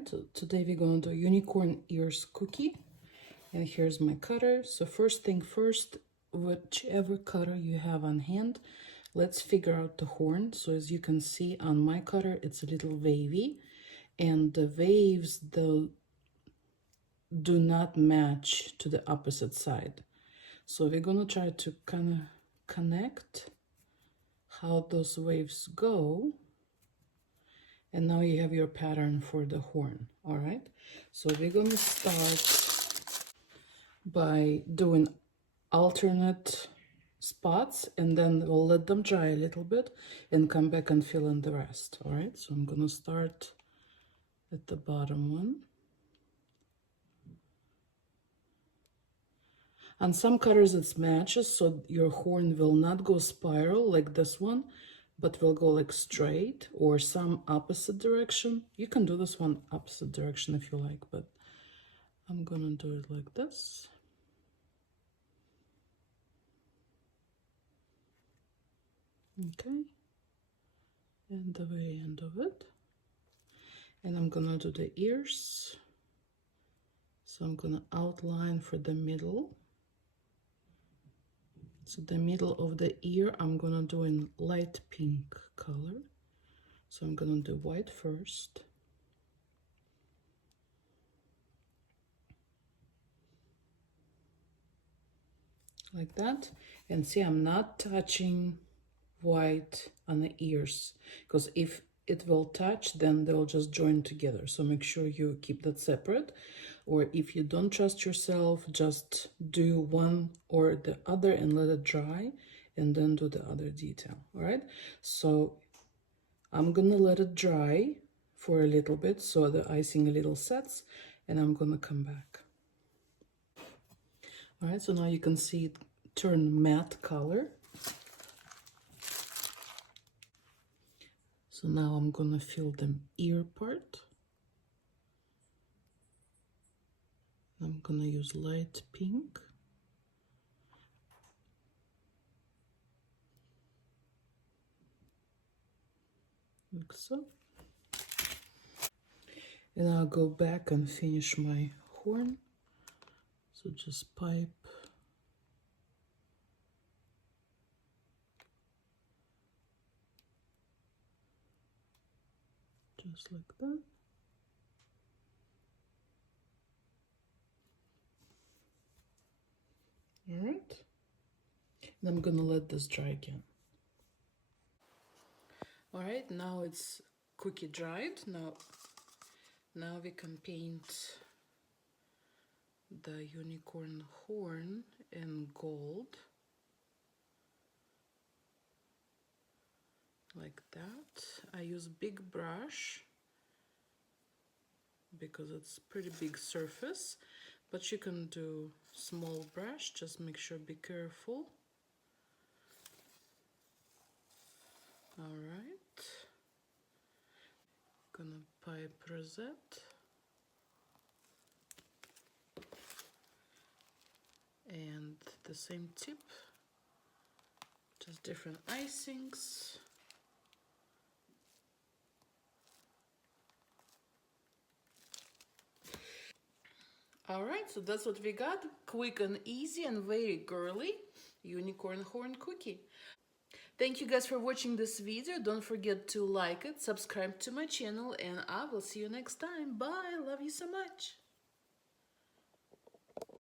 Alright, so today we're going to do unicorn ears cookie. And here's my cutter. So first thing first, whichever cutter you have on hand, let's figure out the horn. So as you can see on my cutter, it's a little wavy. And the waves do not match to the opposite side. So we're going to try to kind of connect how those waves go. And now you have your pattern for the horn. All right, so we're going to start by doing alternate spots, and then we'll let them dry a little bit and come back and fill in the rest. All right, so I'm going to start at the bottom one. On some cutters it matches, so your horn will not go spiral like this one, but will go like straight or some opposite direction. You can do this one opposite direction if you like, but I'm gonna do it like this. Okay, and the very end of it. And I'm gonna do the ears. So I'm gonna outline for the middle. So the middle of the ear I'm gonna do in light pink color. So I'm gonna do white first. Like that. And see, I'm not touching white on the ears, because if it will touch, then they'll just join together. So make sure you keep that separate. Or if you don't trust yourself, just do one or the other and let it dry, and then do the other detail. All right, so I'm gonna let it dry for a little bit so the icing a little sets, and I'm gonna come back. All right, so now you can see it turn matte color. So now I'm gonna fill the ear part. I'm gonna use light pink. Like so. And I'll go back and finish my horn. So just pipe. Just like that. All right. And I'm gonna let this dry again. All right, now it's cookie dried. Now we can paint the unicorn horn in gold. Like that. I use big brush because it's pretty big surface, but you can do small brush, just make sure, be careful. All right, gonna pipe rosette and the same tip, just different icings. All right, so that's what we got. Quick and easy and very girly unicorn horn cookie. Thank you guys for watching this video. Don't forget to like it, subscribe to my channel, and I will see you next time. Bye. Love you so much.